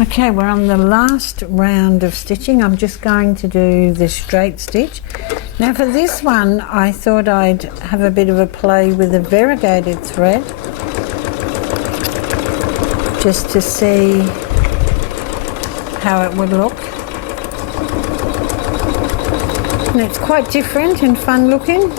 Okay, we're on the last round of stitching. I'm just going to do the straight stitch. Now for this one, I thought I'd have a bit of a play with a variegated thread, just to see how it would look. And it's quite different and fun looking.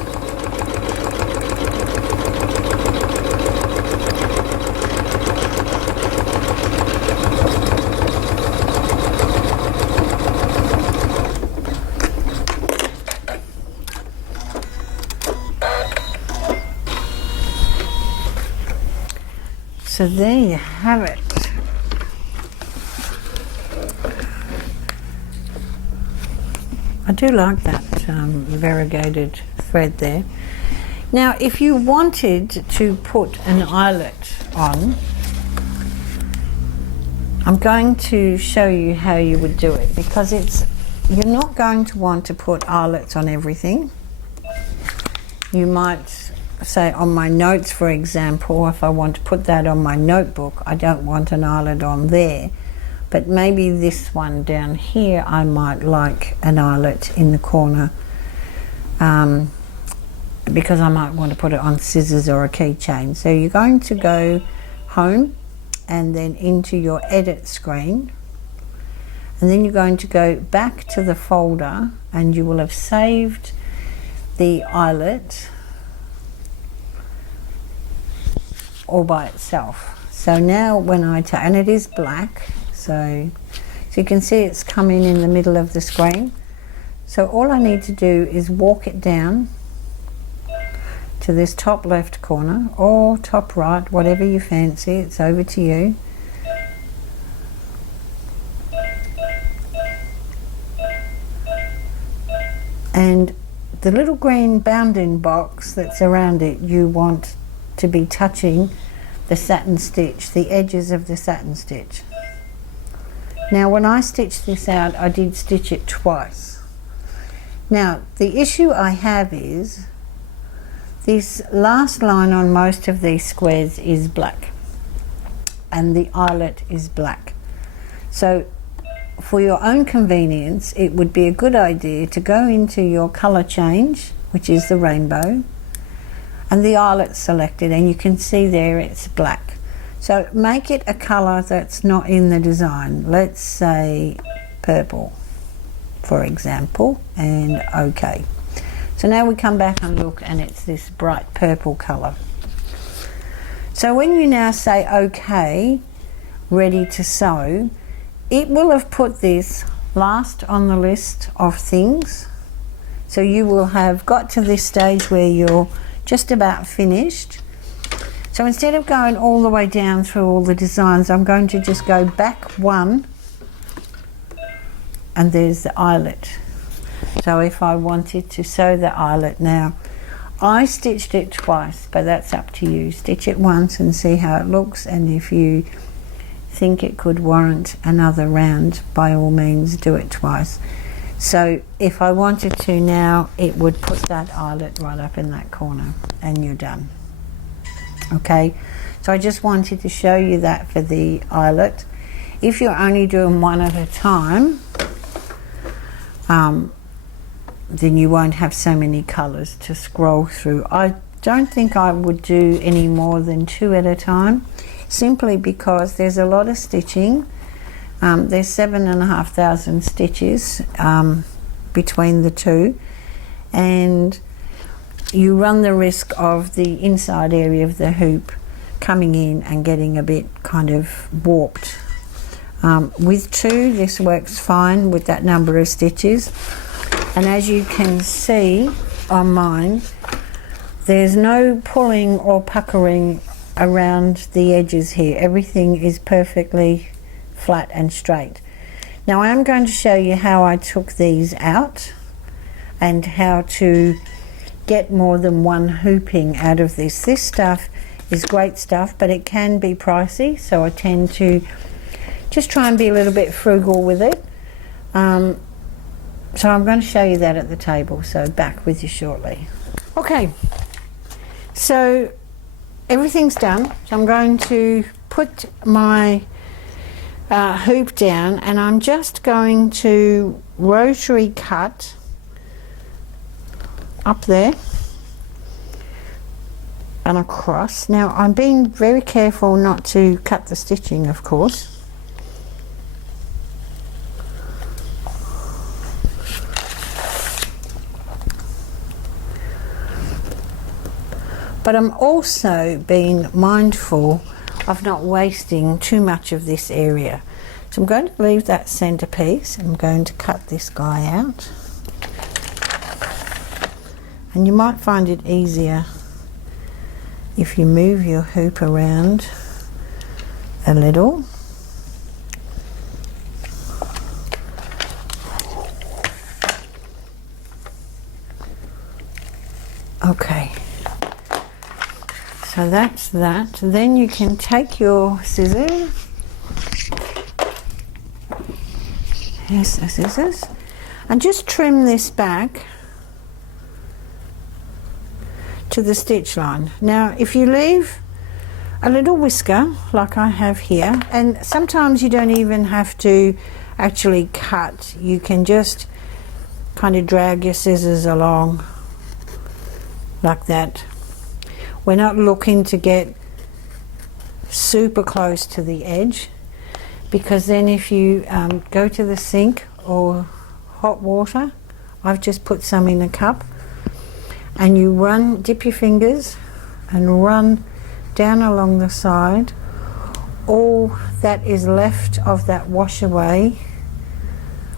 So there you have it. I do like that variegated thread there. Now if you wanted to put an eyelet on, I'm going to show you how you would do it, because you're not going to want to put eyelets on everything. You might say on my notes, for example, if I want to put that on my notebook, I don't want an eyelet on there, but maybe this one down here I might like an eyelet in the corner, because I might want to put it on scissors or a keychain. So you're going to go home and then into your edit screen, and then you're going to go back to the folder and you will have saved the eyelet all by itself. So now when I and it is black, so you can see it's coming in the middle of the screen. So all I need to do is walk it down to this top left corner or top right, whatever you fancy. It's over to you. And the little green bounding box that's around it, you want to be touching the satin stitch, the edges of the satin stitch. Now when I stitched this out, I did stitch it twice. Now the issue I have is this last line on most of these squares is black and the eyelet is black. So for your own convenience, it would be a good idea to go into your color change, which is the rainbow, and the eyelet selected, and you can see there it's black. So make it a color that's not in the design. Let's say purple, for example, and OK. So now we come back and look, and it's this bright purple color. So when you now say OK, ready to sew, it will have put this last on the list of things. So you will have got to this stage where you're just about finished. So instead of going all the way down through all the designs, I'm going to just go back one, and there's the eyelet. So if I wanted to sew the eyelet now, I stitched it twice, but that's up to you. Stitch it once and see how it looks, and if you think it could warrant another round, by all means do it twice. So if I wanted to now, it would put that eyelet right up in that corner, and you're done. Okay, so I just wanted to show you that for the eyelet. If you're only doing one at a time, then you won't have so many colors to scroll through. I don't think I would do any more than 2 at a time, simply because there's a lot of stitching. There's 7,500 stitches between the two, and you run the risk of the inside area of the hoop coming in and getting a bit kind of warped. With 2, this works fine with that number of stitches, and as you can see on mine, there's no pulling or puckering around the edges here. Everything is perfectly flat and straight. Now I am going to show you how I took these out and how to get more than one hooping out of this. This stuff is great stuff, but it can be pricey, so I tend to just try and be a little bit frugal with it. So I'm going to show you that at the table, so back with you shortly. Okay, so everything's done, so I'm going to put my hoop down, and I'm just going to rotary cut up there and across. Now I'm being very careful not to cut the stitching, of course. But I'm also being mindful of not wasting too much of this area. So I'm going to leave that centre piece. I'm going to cut this guy out. And you might find it easier if you move your hoop around a little. Okay. So that's that. Then you can take your scissors. Here's the scissors. And just trim this back to the stitch line. Now if you leave a little whisker like I have here, and sometimes you don't even have to actually cut, you can just kind of drag your scissors along like that. We're not looking to get super close to the edge, because then if you go to the sink or hot water, I've just put some in a cup, and you dip your fingers and run down along the side, all that is left of that wash away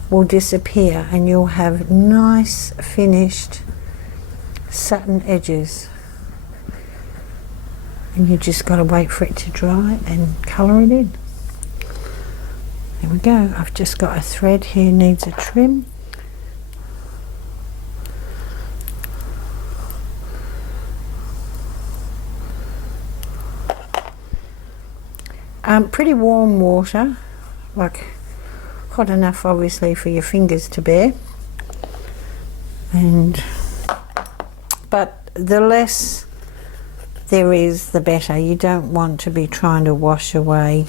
will disappear, and you'll have nice finished satin edges. And you just got to wait for it to dry and colour it in. There we go. I've just got a thread here, needs a trim. Pretty warm water, like hot enough obviously for your fingers to bear. But the less there is, the better. You don't want to be trying to wash away,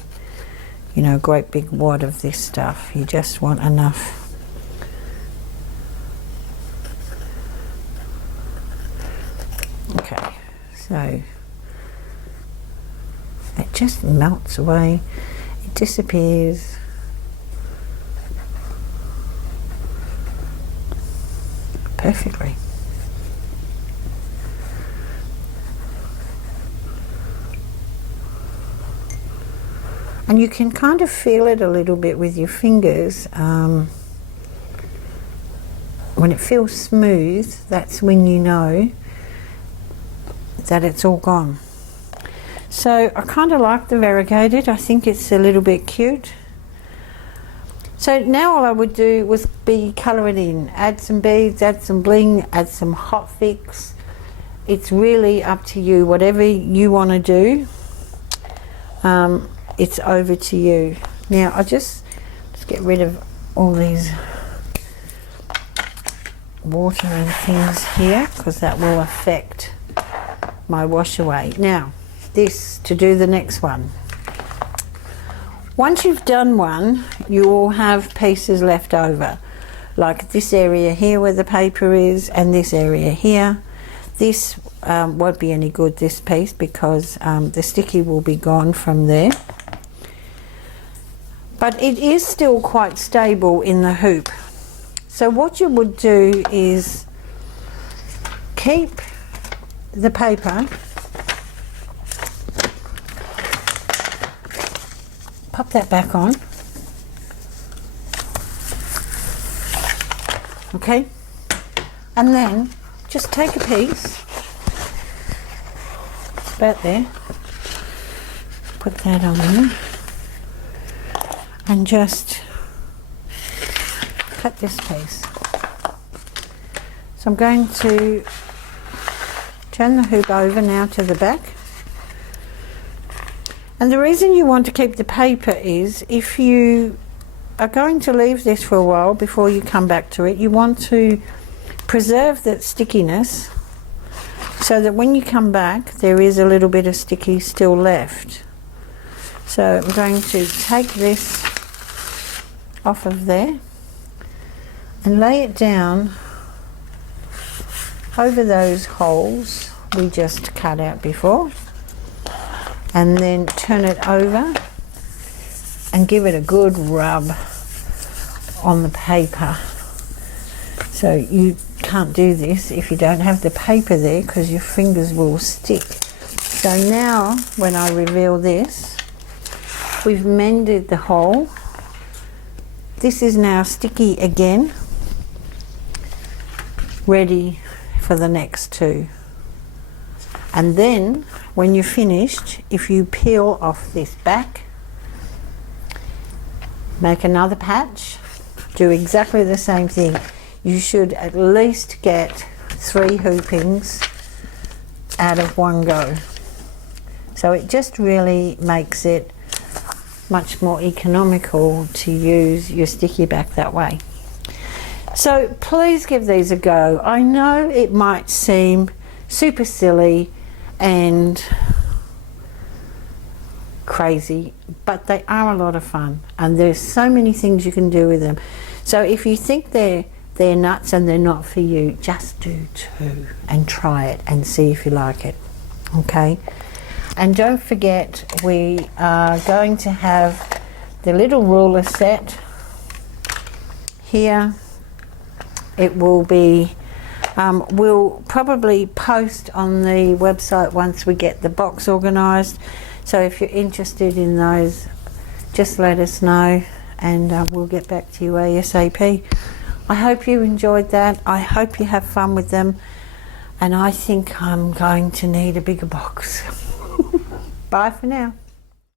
you know, a great big wad of this stuff. You just want enough. Okay, so it just melts away, it disappears. Perfectly. And you can kind of feel it a little bit with your fingers. When it feels smooth, that's when you know that it's all gone. So I kind of like the variegated. I think it's a little bit cute. So now all I would do was colour it in. Add some beads, add some bling, add some hot fix. It's really up to you. Whatever you want to do, it's over to you. Now I just get rid of all these water and things here, because that will affect my wash away. Now to do the next one. Once you've done one, you will have pieces left over, like this area here where the paper is, and this area here. This won't be any good, this piece, because the sticky will be gone from there. But it is still quite stable in the hoop. So what you would do is keep the paper, pop that back on, okay, and then just take a piece, about there, put that on there, and just cut this piece. So I'm going to turn the hoop over now to the back. And the reason you want to keep the paper is, if you are going to leave this for a while before you come back to it, you want to preserve that stickiness so that when you come back there is a little bit of sticky still left. So I'm going to take this off of there and lay it down over those holes we just cut out before, and then turn it over and give it a good rub on the paper. So you can't do this if you don't have the paper there, because your fingers will stick. So now when I reveal this, we've mended the hole. This is now sticky again, ready for the next two. And then when you're finished, if you peel off this back, make another patch, do exactly the same thing. You should at least get 3 hoopings out of one go. So it just really makes it much more economical to use your sticky back that way. So please give these a go. I know it might seem super silly and crazy, but they are a lot of fun, and there's so many things you can do with them. So if you think they're nuts and they're not for you, just do 2 and try it and see if you like it. Okay, and don't forget, we are going to have the little ruler set here. It will be we'll probably post on the website once we get the box organized, so if you're interested in those, just let us know and we'll get back to you ASAP. I hope you enjoyed that. I hope you have fun with them, and I think I'm going to need a bigger box. Bye for now.